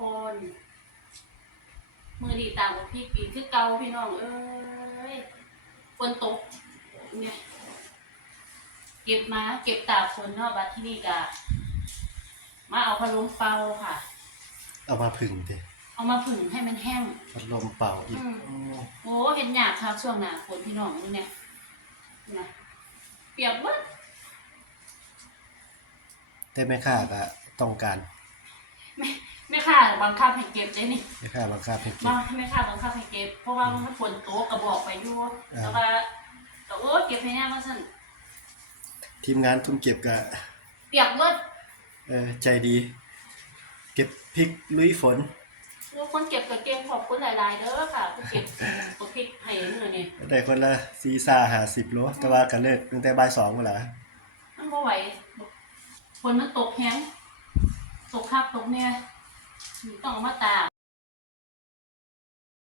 คนมือดีตามกับพี่ปีคือเกาพี่น้องเอ้ยฝนตกเนี่ยเก็บมาเก็บตากฝนเนาะบัดที่นี่กะมาเอาพัดลมเป่าค่ะ เอามาผึ่งดิเอามาผึ่งให้มันแห้งพัดลมเป่าอีกอืมโอ้โอ้เห็นหยาบครับช่วงหน้าฝนพี่น้องนี่เนี่ยนะเปียกหมดแต่แม่ค้าก็ต้องการไม่ไม่ ค่ะบังคับให้เก็บได้นี่แม่ค้าบังคับให้กิบานงไม่ค่ะบังคับให้เก็บ เพราะว่ามันฝนตกกระบอกไปอยู่อ่า แต่ว่าแต่โอ้เก็บให้แน่มาสั่นทีมงานทุ่มเก็บก็เปียกหมดเออใจดี เก็บพริกลุยฝนลูกคนเก็บกับเก่งขอบคุณหลายๆเด้อค่ะผู้เก็บผู้พริกให้เมื่อนี่ได้คนละซีซ่าหาสิบโลแต่ว่าก็เลิกตั้งแต่บ่ายสองเวลามันบ่ไหวฝนมันตกแห้งตกคักตกเนี่ย ต้องเอามาตาก